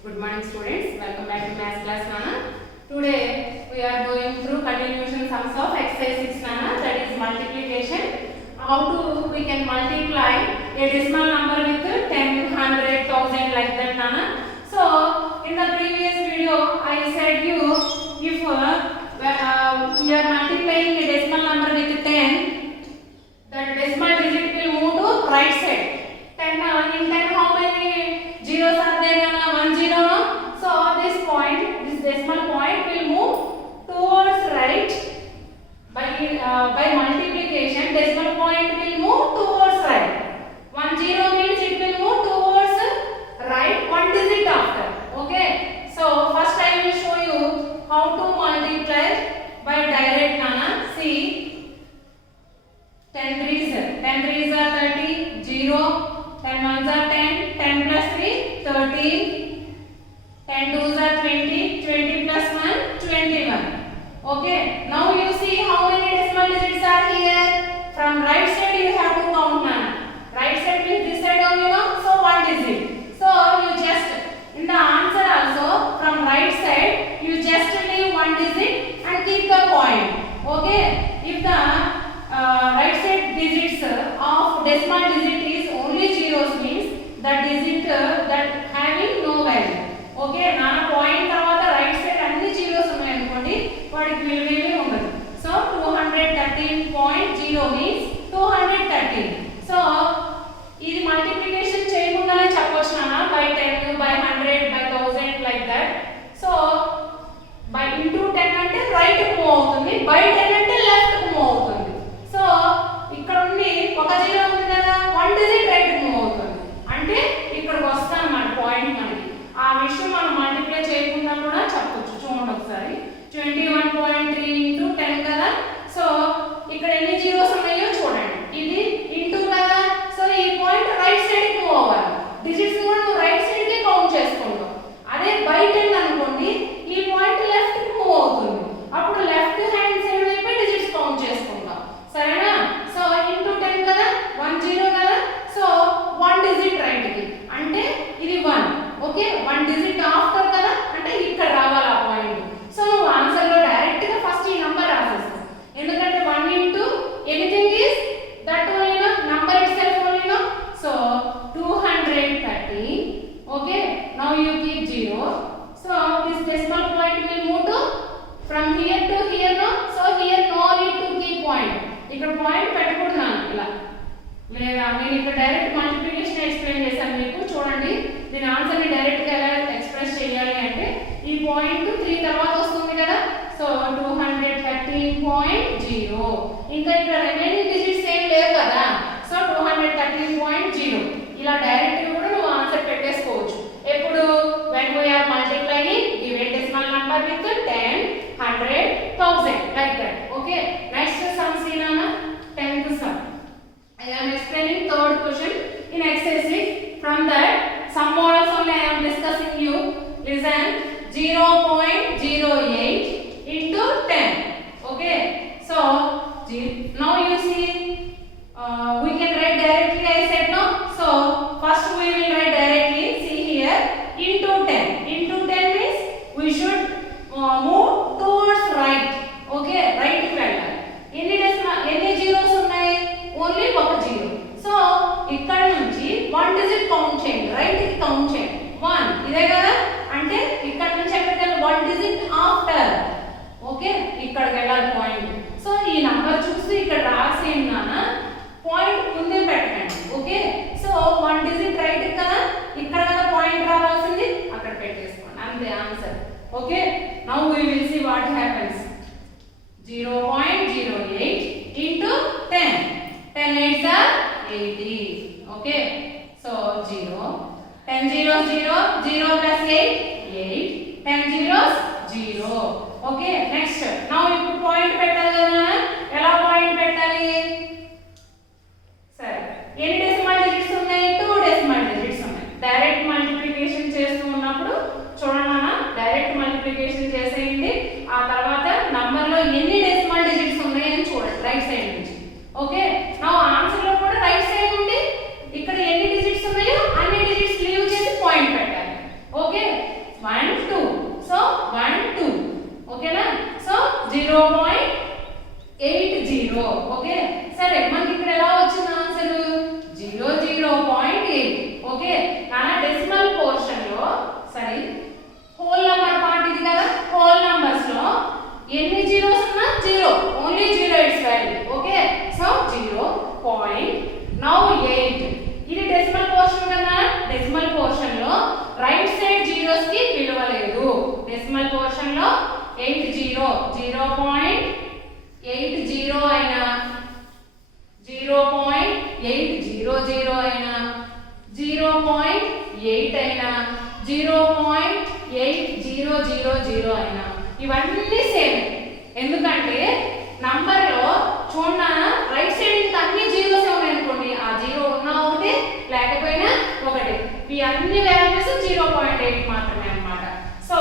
Good morning students, welcome back to math class Nana. Today we are going through continuation sums of exercise 6 Nana, that is multiplication. How we can multiply a decimal number with 10, 100, 1000 like that Nana. So in the previous video I said you if we are multiplying a decimal number with 10, that decimal digit will move to right side. 10 in 10 how many zeros are there? One zero. So this decimal point will move towards right. By multiplication, decimal point will move towards right. 10 means it will move towards right one digit after. Okay. So first I will show you how to multiply by direct Nana. See, 10 threes are 30, 0. 10 ones are 10, 10 plus 3, 13, 10 twos are 20, 20 plus 1, 21. Okay, now you see how many decimal digits are here. From right side you have to count now. Right side means this side only, no? So one digit. So you just, in the answer also, from right side, you just leave one digit and keep the point. Okay, if the right side digits of decimal digit is only zeros means the digit that having no value. Okay, na point tarvata right side anni zeros unnayi anukondi vadiki viluve undadu. So 213.0 means 213. So ఇది multiplication చేయకుండానే చెప్పొచ్చు నాన్న by 10 by 100 by 1000 like that. So by into 10 అంటే right move అవుతుంది, by 10 అంటే left move అవుతుంది. So ఇక్కడ నుండి ఒక జీరో ఉంది కదా, వన్ డిజిట్ రైట్ మూవ్ అవుతుంది అంటే ఇక్కడికి వస్తాం అన్నమాట పాయింట్ మనకి. ఆ విషయం మనం మల్టిప్లై చేయకుండా కూడా చెప్పొచ్చు. చూడండి ఒకసారి 21.3 ఇంటూ 10 కదా. సో ఇక్కడ ఎన్ని జీరోస్ ఉన్నాయో చూడండి. ఇది ఇంటూ కదా, సో ఈ పాయింట్ రైట్ సైడ్ కి మూవ్ అవ్వాలి. డిజిట్స్ కూడా నువ్వు రైట్ సైడ్ కి కౌంట్ చేసుకుంటావు. అదే బై 10 అనుకోండి, ఈ పాయింట్ లెఫ్ట్ కి మూవ్ అవుతుంది. అప్పుడు లెఫ్ట్ హ్యాండ్ సైడ్ వైపు డిజిట్స్ కౌంట్ చేసుకుంటాం. సరేనా? సో ఇంటూ 10 కదా, 1 0 కదా. సో 1 డిజిట్ రైట్ కి అంటే ఇది 1. ఓకే, 1 డిజిట్ ఆఫ్టర్ కదా అంటే ఇక్కడ రావాలి ఆ పాయింట్. సో నువ్వు ఆన్సర్ లో డైరెక్ట్ గా ఫస్ట్ ఈ నంబర్ రాసేస్తావు. ఎందుకంటే 1 into anything is that only no number itself only no. So 230. Okay, now you keep 0. So this decimal point will move to from here to here no. So here no need to keep point. ఇక్కడ point పెట్టకూడదు ఇలా, లేదా నేను ఇక్కడ direct multiplication explain చేశాను మీకు. చూడండి, దీని ఆన్సర్ ని డైరెక్ట్ గా ఎలా ఎక్స్ప్రెస్ చేయాలి అంటే ఈ పాయింట్ 3 తర్వాత వస్తుంది కదా. సో 213.0. ఇంకా ఇక్కడ రిమైనింగ్ డిజిట్స్ ఏం లేవు కదా. సో 213.0 ఇలా డైరెక్ట్ గా కూడా నువ్వు ఆన్సర్ పెట్టేసుకోవచ్చు. ఎప్పుడు when we are multiplying given decimal number with 10, 100, 1000 like that. Okay, next sum see nana, 10th sum. I am explaining third question in exercise 6. From that some models only I am discussing you. Listen, 0.08 into 10. Okay, so now you see we can write directly. I said no. So first we will write directly. See here, into 10. Into 10 means we should move towards right. Okay, right కి వెళ్ళాలి. ఎన్ని zeros ఉన్నాయి? Only ఒక zero. So ఇక్కడ నుంచి 1 digit count చేయండి, right కి count చేయండి. 1 ఇదే కదా, అంటే ఇక్కడ నుంచి ఎక్కడికి వెళ్ళాలి? 1 డిజిట్ ఆఫ్టర్. ఓకే, ఇక్కడికి వెళ్ళాలి పాయింట్. సో ఈ నంబర్ చూసి ఇక్కడ రాసేనా పాయింట్ ముందే పెట్టండి. ఓకే, సో 1 డిజిట్ రైట్ కదా, ఇక్కడ కదా పాయింట్ రావాల్సింది, అక్కడ పెట్టేసుకోండి, అంతే answer. Okay, now we will see what happens. 0.08 into 10. 10 8s are 80. Okay, so 0. 10 zeros 0, 0 plus 8, 8. 10 zeros 0. Okay, next. Now you put point పెట్టాలి కదా. ఎలా పాయింట్ పెట్టాలి? సరే, ఎన్ని డెసిమల్ డిజిట్స్ ఉన్నాయి? 2 డెసిమల్ డిజిట్స్ ఉన్నాయి. డైరెక్ట్ మల్టిప్లికేషన్ చేస్తూ ఉన్నప్పుడు చూడండి అన్న, డైరెక్ట్ మల్టిప్లికేషన్ చేసేయండి. ఆ తర్వాత నంబర్ లో ఎన్ని డెసిమల్ డిజిట్స్ ఉన్నాయి అని చూడండి రైట్ సైడ్ నుంచి. ఓకే, నా ఆన్సర్ లో కూడా రైట్ సైడ్ నుండి ఇక్కడ ఎన్ని డిజిట్స్ ఉన్నాయో అన్ని డిజిట్స్ లీవ్ చేసి పాయింట్ పెట్టాలి. ఓకే, 0.80. ఓకే సరే మనకి ఇక్కడ ఎలా వచ్చింది ఆన్సర్ 0.8. ఓకే నాన్న డెసిమల్ పోర్షన్ లో సరే హోల్ నంబర్ పార్ట్ ఇది కదా హోల్ నంబర్స్ లో ఎన్ని జీరోస్ ఉన్నా 0 only 0 it's value. Okay so 0.8 ఇది డెసిమల్ పోర్షన్ కదా డెసిమల్ పోర్షన్ లో రైట్ సైడ్ జీరోస్ కి విలువ లేదు. డెసిమల్ పోర్షన్ లో 80 0.80 అయినా 0.800 అయినా 0.8 అయినా 0.8000 అయినా ఇవన్నీ సేమ్. ఎందుకంటే నంబర్ లో చూడ రైట్ సైడ్ ఇంకా అన్ని జీరోస్ ఉన్నాయి అనుకోండి ఆ జీరో ఉన్నా ఒకటి లేకపోయినా ఒకటి ఈ అన్ని వాల్యూస్ 0.8 మాత్రమే అన్నమాట. సో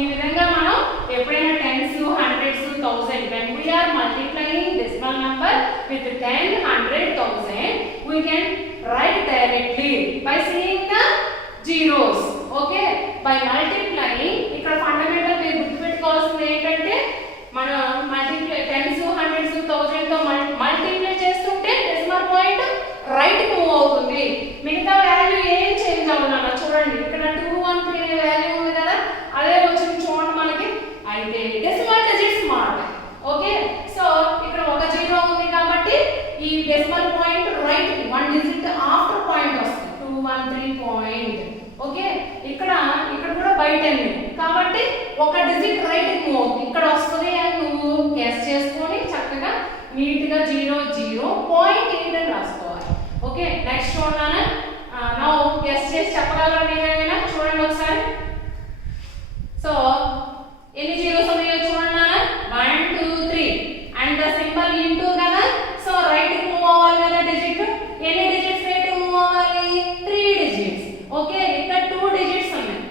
ఈ విధంగా మనం ఎప్పుడైనా tens hundreds 1000 when we are multiplying decimal number with 10 100 1000 we can write directly by seeing the zeros. okay by multiplying ఇక్కడ ఫండమెంటల్ మీరు గుర్తుపెట్టుకోవాల్సింది ఏంటంటే మనం మల్టిప్లై టెన్స్ హండ్రెడ్స్ 1000 తో మల్టిప్లై చేస్తుంటే డెసిమల్ పాయింట్ రైట్ మూవ్ అవుతుంది. మిగతా వాల్యూ ఏం చేంజ్ అవ్వదన్న చూడండి ఇక్కడ 213 అనే వాల్యూ ఉంది కదా అదే వచ్చింది చూడండి మనకి. అయితే డెసిమల్ డిజిట్స్ మారుతాయి. ఓకే సో ఇక్కడ ఒక జీరో ఉంది కాబట్టి ఈ decimal point right 1 digit after point వస్తుంది 213 పాయింట్. ఓకే ఇక్కడ కూడా బయట ఉంది కాబట్టి ఒక డిజిట్ రైట్ మూవ్ అవుతుంది ఇక్కడ వస్తుంది అని నువ్వు గెస్ చేసుకొని చక్కగా నీట్ గా 0.8 అని రాసుకోవాలి. ఓకే నెక్స్ట్ చూడండి నౌ గెస్ చేసి చెప్పగలరా నేనేమైనా చూడండి ఒకసారి. సో ఎన్ని జీరోస్ ఉన్నాయో చూడండి 1 2 3 అండ్ ద సింబల్ ఇంటూ కదా సో రైట్ మూవ్ అవ్వాలి కదా డిజిట్. ఎన్ని డిజిట్స్ రైట్ మూవ్ అవ్వాలి 3 డిజిట్స్. ఓకే ఇక్కడ 2 డిజిట్స్ ఉన్నాయి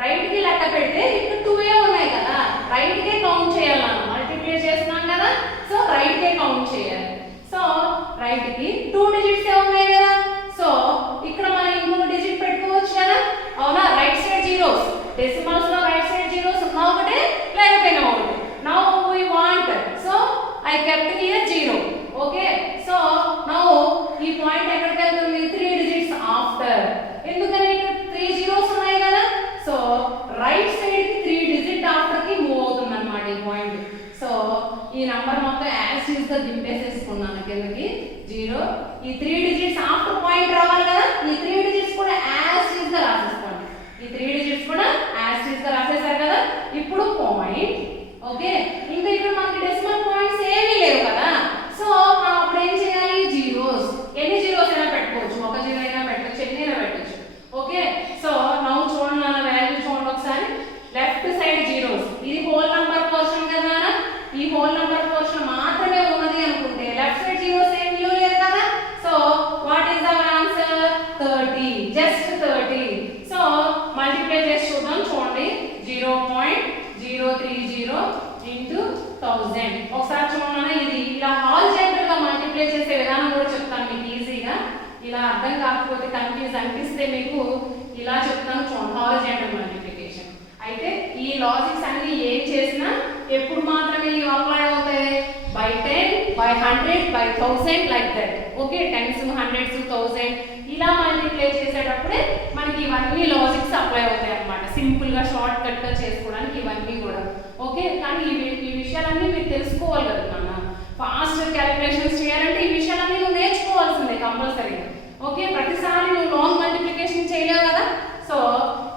రైట్ కి లెక్క పెడితే ఇక్కడ 2 ఉన్నాయి కదా రైట్ కే కౌంట్ చేయాలి మనం మల్టిప్లై చేస్తున్నాం కదా సో రైట్ కే కౌంట్ చేయాలి. సో రైట్ కి 2 డిజిట్స్ ఉన్నాయి కదా సో ఇక్కడ మనం ఇంకొక డిజిట్ పెట్టుకోవచ్చు కదా అవునా రైట్ సైడ్ జీరోస్ డెసిమల్స్ లో రైట్ సైడ్ జీరోస్ ఉన్నా ఒకటే లేకపోయినా ఒకటి. Now we want so I kept here 0. Okay so now ఈ పాయింట్ ఎక్కడికి వెళ్తుంది 3 డిజిట్స్ ఆఫ్టర్. ఎందుకని ఇక్కడ 3 జీరోస్ ఉన్నాయి కదా సో రైట్ సైడ్ కి 3 డిజిట్ ఆఫ్టర్ కి మూవ్ అవుతుంది అన్నమాట ఈ పాయింట్. సో ఈ నంబర్ మొత్తం యాజ్ ఇస్ గా దింపేసేసుకున్నాను కిందకి 0. ఈ 3 డిజిట్స్ ఆఫ్టర్ పాయింట్ రావాలి కదా ఈ 3 డిజిట్స్ కూడా యాజ్ ఇస్ గా రాసేసుకోండి. ఈ 3 డిజిట్స్ కూడా యాజ్ ఇస్ గా రాసేసారు కదా ఇప్పుడు పాయింట్. ఓకే ఇంకా ఇక్కడ మనకి డెసిమల్ పాయింట్స్ ఏమీ లేవు కదా సో మనం అప్పుడు ఏం చేయాలి జీరోస్ ఎన్ని జీరోస్ అయినా పెట్టుకోవచ్చు ఒక జీరో అయినా పెట్టచ్చు ఎన్నైనా పెట్టచ్చు. ఓకే సో నౌ చూడండి వాల్యూ చూడండి ఒకసారి లెఫ్ట్ సైడ్ జీరోస్ ఇది హోల్ నంబర్ పోర్షన్ కదా ఈ హోల్ నంబర్ పోర్షన్ మాత్రమే ఉన్నది అనుకుంటే లెఫ్ట్ సైడ్ జీరోస్ ఏం లేదు కదా so what is our answer 30 just 30. So multiply చేసి చూద్దాం చూడండి 0.030 into 1000. ఒకసారి చూడండి ఇది ఇలా హారిజాంటల్ గా మల్టిప్లై చేసే విధానం కూడా చెప్తాను మీకు ఈజీగా. ఇలా అర్థం కాకపోతే కన్ఫ్యూజ్ అనిపిస్తే మీకు ఇలా చెప్తాను చూడండి హారిజాంటల్ మల్టిప్లికేషన్. అయితే ఈ లాజిక్స్ అన్ని ఏం చేసినా ఎప్పుడు మాత్రమే ఇవి అప్లై అవుతాయి by 10 by 100 by 1000 like that. Okay tens hundreds 1000 ఇలా మల్టిప్లై చేసేటప్పుడే మనకి ఇవన్నీ లాజిక్స్ అప్లై అవుతాయి అన్నమాట. సింపుల్ గా షార్ట్ కట్ గా చేసుకోవడానికి ఇవన్నీ కూడా. ఓకే కానీ ఈ విషయాలన్నీ మీరు తెలుసుకోవాలి కదా నాన్న ఫాస్ట్ క్యాలిక్యులేషన్స్ చేయాలంటే ఈ విషయాలన్నీ నువ్వు నేర్చుకోవాల్సిందే కంపల్సరీగా. ఓకే ప్రతిసారి నువ్వు లాంగ్ మల్టిప్లికేషన్ చేయలేవు కదా సో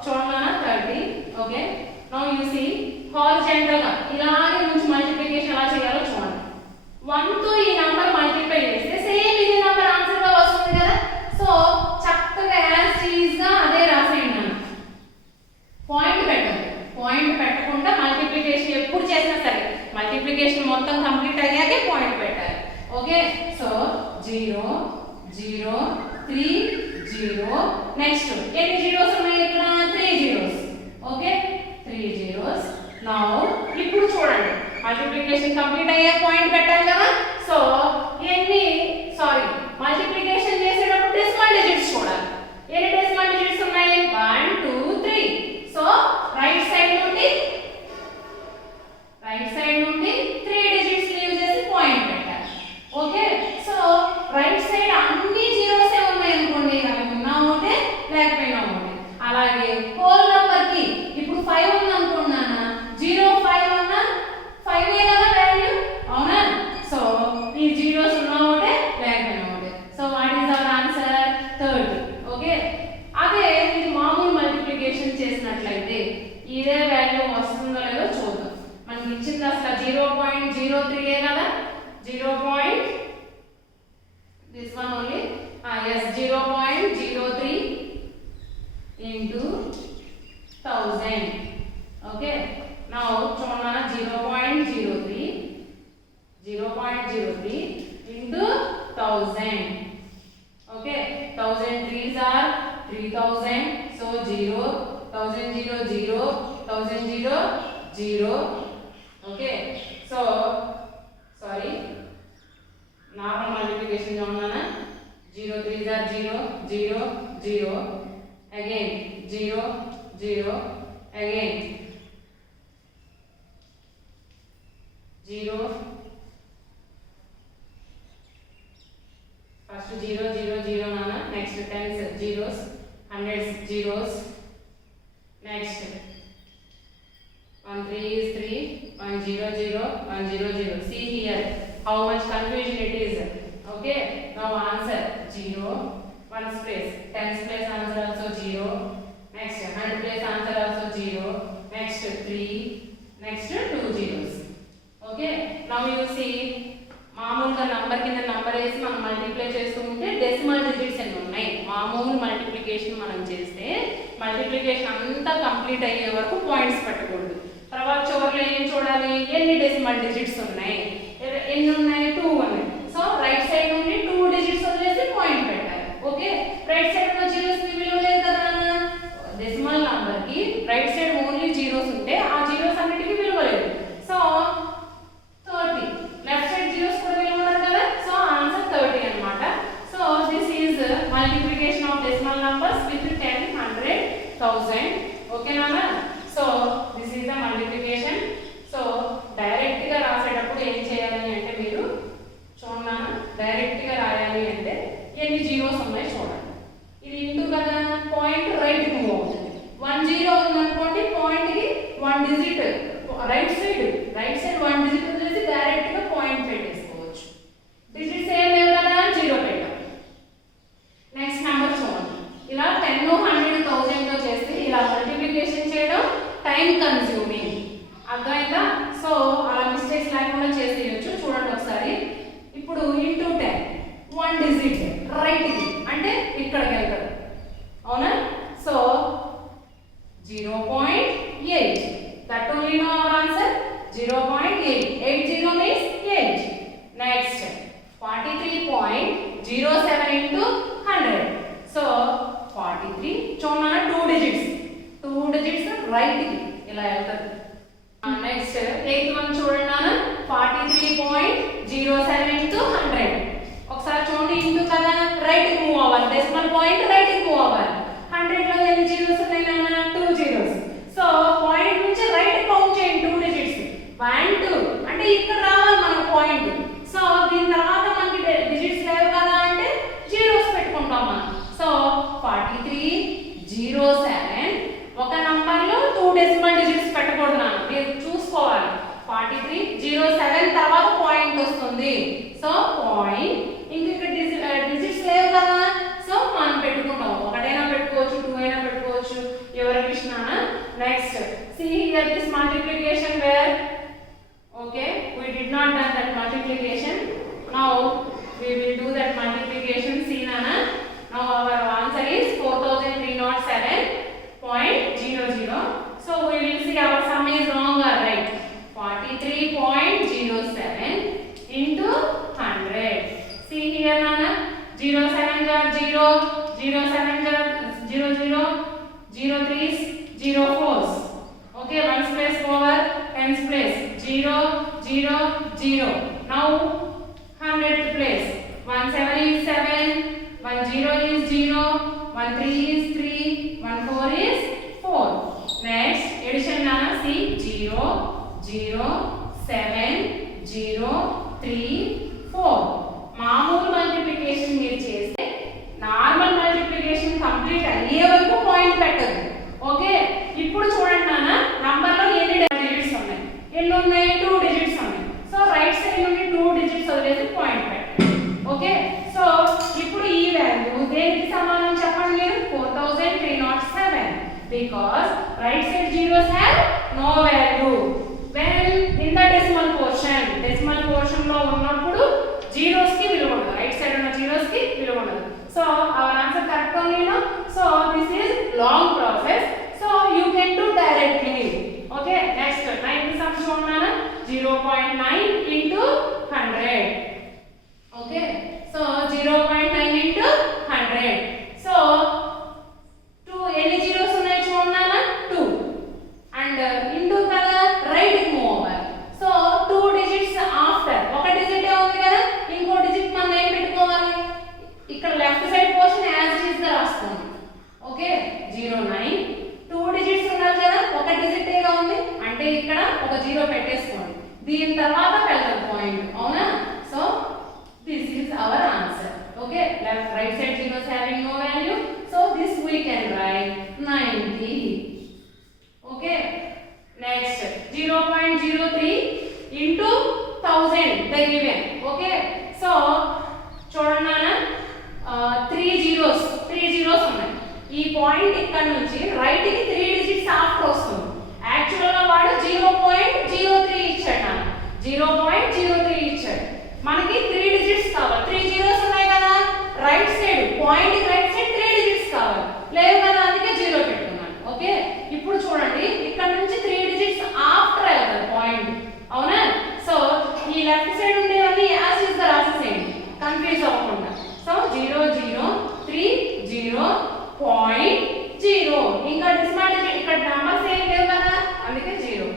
చూడండి 30. Okay now you see horizontal గా ఇలాగే నుంచి మల్టిప్లికేషన్ ఎలా చేయాలో చూడండి. 1 తో ఈ నంబర్ మల్టిప్లై చేస్తే సేమ్ ఇది నంబర్ ఆన్సర్ గా వస్తుంది కదా సో చక్కగా యాజ్ ఈజ్ గా అదే రాసేయండి అన్న. పాయింట్ పెట్టండి పాయింట్ పెట్టకుండా మల్టిప్లికేషన్ ఎప్పుడు చేసినా సరే మల్టిప్లికేషన్ మొత్తం కంప్లీట్ అయ్యాకే పాయింట్ పెట్టాలి. ఓకే సో 0 0 3 0 నెక్స్ట్ ఎన్ని జీరోస్ ఉన్నాయి ఇక్కడ 3 జీరోస్. Okay 3 zeros. నౌ ఇప్పుడు చూడండి మల్టిప్లికేషన్ కంప్లీట్ అయ్యే పాయింట్ పెట్టాలి కదా సో మల్టిప్లికేషన్ చేసేటప్పుడు డెసిమల్ డిజిట్స్ చూడాలి. ఎన్ని డెసిమల్ డిజిట్స్ ఉన్నాయి 1 2 3. సో రైట్ సైడ్ నుండి 3 హోల్ నంబర్ కి ఇప్పుడు 5 ఉంది అనుకున్నానా 0 5 అన్నా 5 ఏ కదా వాల్యూ అవునా సో ఈ జీరోస్ ఉన్న ఒకటే లేకపోయినా ఒకటే so what is our answer 30 okay అదే ఇది మామూలు మల్టిప్లికేషన్ చేసినట్లయితే ఇదే వాల్యూ వస్తుందో లేదో చూద్దాం మనకి ఇచ్చింది అసలు 0.03 ఏ కదా 0. this one only yes 0.03 into 1000 okay now chona 0.03 into 1000 okay 1000 threes are 3000 so 0 1000 0 1000 0 okay so sorry normal multiplication chona 0 3s are 0 0 again 0 again 0 first 0 nana next tens zeros hundreds zeros next 1 3 is 3 1 0 see here how much confusion it is okay now answer 0 ones place tens place answer also 0 next 100 place answer also 0 next 3 next 2 zeros okay now you see మామూలుగా number కింద number వేసి మనం multiply చేస్తూ ఉంటే decimal digits ఎన్ని ఉన్నాయి మామూలు multiplication మనం చేస్తే మల్టిప్లికేషన్ అంతా కంప్లీట్ అయ్యే వరకు పాయింట్స్ పెట్టకూడదు తర్వాత చివరిలో ఏం చూడాలి ఎన్ని డెసిమల్ డిజిట్స్ ఉన్నాయి ఎన్ని ఉన్నాయి 2 ఉన్నాయి సో రైట్ సైడ్ నుండి 2 డిజిట్స్ వదిలేసి పాయింట్ పెట్టాలి ఓకే రైట్ సైడ్ ఉన్న జీరోస్ ని విలువ లేదు కదా డెసిమల్ నంబర్ కి రైట్ సైడ్ ఓన్లీ జీరోస్ ఉంటే ఆ జీరోస్ అన్నిటికీ విలువ లేదు సో 30 లెఫ్ట్ సైడ్ జీరోస్ కూడా విలువ ఉండదు కదా సో ఆన్సర్ 30 అన్నమాట so this is multiplication of decimal numbers with 10 100 1000 okay నానా so this is the multiplication so direct గా రాసేటప్పుడు ఏం చేయాలి అంటే మీరు చూడండి డైరెక్ట్ గా రాయాలి అంటే ఎన్ని జీరోస్ ఉన్నాయి చూడండి ఇది ఇంటూ కదా పాయింట్ రైట్ మూవ్ అవుతుంది 1 0 ఉందనుకోండి పాయింట్ కి 1 డిజిట్ రైట్ సైడ్ 1 డిజిట్ వదిలేసి డైరెక్ట్ గా పాయింట్ పెట్టేసుకోవచ్చు డిజిట్స్ ఏం లేవు కదా 0 పెట్టాం నెక్స్ట్ నెంబర్ చూడండి ఇలా 10 100 1000 తో చేస్తే ఇలా మల్టిప్లికేషన్ చేయడం టైం కన్స్యూమింగ్ అర్థమైందా సో అలా మిస్టేక్స్ లేకుండా చేసేయచ్చు చూడండి ఒకసారి ఇప్పుడు ఇంటూ 10 1 డిజిట్ రైట్ కి అంటే ఇక్కడికి వెళ్తాడు అవునా so 0.8 that only know our answer 0.8 80 means 8 next 43.07 into 100 so 43 చూడనా 2 digits రైట్ కి ఇలా వెళ్తది నెక్స్ట్ 8th వన్ చూడండి నాన్న 43.07 into 100 ఒకసారి చూడండి ఇంటూ కదా రైట్ కి మూవ్ అవ్వాలి డెసిమల్ పాయింట్ రైట్ కి మూవ్ అవ్వాలి 100 లో ఎన్ని జీరోస్ ఉన్నాయి నాన్న 2 జీరోస్ సో పాయింట్ నుంచి రైట్ కౌంట్ చేయండి 2 డిజిట్స్ 1 2 అంటే ఇక్కడ రావాలి మన పాయింట్ సో దీని తర్వాత మనకి డిజిట్స్ లేవు కదా అంటే జీరోస్ పెట్టుకుంటాం మనం సో 4307 ఒక నంబర్ లో 2 డెసిమల్ డిజిట్స్ పెట్టకూడదు నాన్న మీరు చూసుకోవాలి 4307 తర్వాత పాయింట్ వస్తుంది సో పాయింట్ ఇంక ఇక్కడ డిజిట్స్ లేవు కదా సో మనం పెట్టుకుంటాం ఒకటైనా పెట్టుకోవచ్చు 2 అయినా పెట్టుకోవచ్చు ఎవరికి ఇష్టనా next see here this multiplication where okay we did not done that multiplication now we will do that multiplication see nana now our answer is 4307.00 so we will see our sum is wrong or right 43.07 into 100 see here nana 0 7 are 0 0 7 are 0 0 0 3s 0 4s okay ones place over tens place 0 0 0 now 100th place 1 7 is 7 1 0 is 0 1 3 is 3 1 4 is 4 next addition nana see 0 0 7 0 3 4 మామూలు multiplication మీరు చేస్తే normal multiplication complete అయ్యే వరకు point పెట్టదు because right side zeros have no value. When in the decimal portion లో ఉన్నప్పుడు zeros కి విలువ ఉండదు, రైట్ సైడ్ ఉన్న zeros కి విలువ ఉండదు. So our answer correct only, no? So this is long process, so you can do directly. Okay, next 9 sum చూడండి. 0.9 into 100. Okay, so 0.9 into 100. So 2 ఎన్ని zeros ఉన్నాయి చూడండి, 2 and into కదా right కి move అవ్వాలి. So 2 digits after ఒక digit ఉంది కదా, ఇంకో digit మనం ఏం పెట్టుకోవాలి, ఇక్కడ left side portion as it is గా రాసుకోండి. ఓకే, 09 2 digits ఉండాలి కదా, ఒక డిజిట్ ఏగా ఉంది అంటే ఇక్కడ ఒక 0 పెట్టేసుకోండి, దీని తర్వాత వెళ్తాం పాయింట్, అవునా? So this is our answer. Okay, left right side zeros having no value, so this we can write 90. Okay, next 0.03 into 1000 they given. Okay, so చూడండి, 3 zeros ఉన్నాయి. ఈ పాయింట్ ఇక్కడ నుంచి రైట్ కి 3 డిజిట్స్ ఆఫ్టర్ వస్తుంది. Actual గా వాడు 0.03 ఇచ్చాడు, 0.03 ఇచ్చాడు. మనకి 3 డిజిట్స్ కావాలి, 3 zeros ఉన్నాయి కదా, రైట్ సైడ్ పాయింట్ కి రైట్ సైడ్ 3 డిజిట్స్ కావాలి, లేవు కదా, అందుకే 0 పెట్టుకున్నాను. ఓకే, ఇప్పుడు చూడండి ఇక్కడ నుంచి 3 డిజిట్స్ ఆఫ్టర్ వెళ్తారు పాయింట్, అవునా? సో ఈ లెఫ్ట్ సైడ్ ఉండేవన్నీ యాజ్ ఇస్ గా రాసేసేయండి, కన్ఫ్యూజ్ అవ్వకుండా. సో 0.0 ఇంకా డిస్మాల్ ఇక్కడ నంబర్స్ ఏం లేవు కదా, అందుకే 0.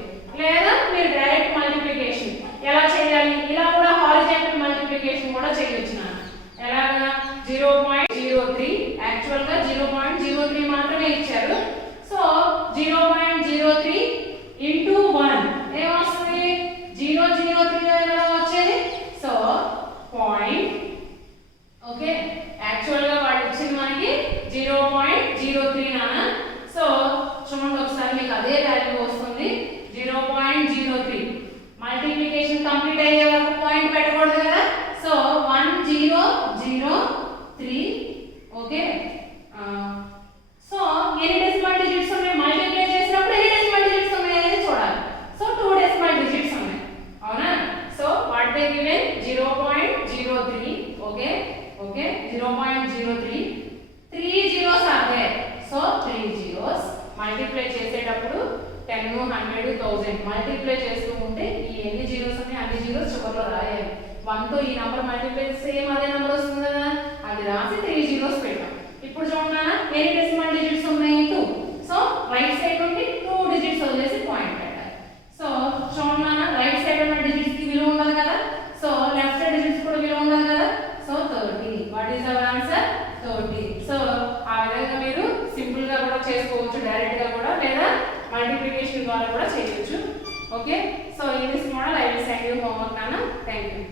లేదా మీరు డైరెక్ట్ మల్టిప్లికేషన్ ఎలా చేయాలి, ఇలా కూడా హారిజాంటల్ మల్టిప్లికేషన్ కూడా చేయొచ్చు. ఎలాగా 0.03 యాక్చువల్ గా 0.03 మాత్రమే ఇచ్చారు. సో 0.03 into 1 ఏమొస్తుంది, 0.03 ఎలా వచ్చేది, సో పాయింట్. ఓకే, యాక్చువల్ గా వాడు ఇచ్చింది మనకి 0.03 నానా. సో చూడండి ఒకసారి మీకు అదే వాల్యూ వస్తుంది, 0.03. మల్టిప్లికేషన్ కంప్లీట్ అయ్యే వరకు పాయింట్ పెట్టకూడదు కదా. సో 1003. ఓకే, సో ఎన్ని డెసిమల్ డిజిట్స్ ఉన్నాయి, మల్టిప్లై చేసినప్పుడు ఎన్ని డెసిమల్ డిజిట్స్ ఉన్నాయి అనేది చూడాలి. సో 2 డెసిమల్ డిజిట్స్ ఉన్నాయి, అవునా? So what they given 0.03. Okay, okay, 0.03. 3 zeros are there, so 3 zeros. Multiply చేసేటప్పుడు 10 100 1000 మల్టిప్లై చేస్తూ ఉంటే ఈ ఎన్ని జీరోస్ ఉన్నాయి అన్ని జీరోస్ చివర్లో రాయాలి. 1 తో ఈ నంబర్ మల్టిప్లై సేమ్ అదే నంబర్ వస్తుంది కదా, అది రాసి 3 zeros పెట్టాం. ఇప్పుడు చూడండి ఎన్ని డెసిమల్ డిజిట్స్ ఉన్నాయి, 2. సో రైట్ సైడ్ నుండి 2 డిజిట్స్ వదిలేసి పాయింట్ పెట్టాలి. సో చూడండి రైట్ సైడ్ ఉన్న డిజిట్స్ కి విలువ ఉండదు కదా, సో లెఫ్ట్ సైడ్ డిజిట్స్ కూడా విలువ ఉండదు కదా. So 30. What is our answer, 30. So ఆ విధంగా మీరు సింపుల్ గా కూడా చేసుకోవచ్చు, డైరెక్ట్ గా కూడా, లేదా మల్టిప్లికేషన్ ద్వారా కూడా చేయొచ్చు. Okay, so in this model I will send you homework నాన్న. Thank you.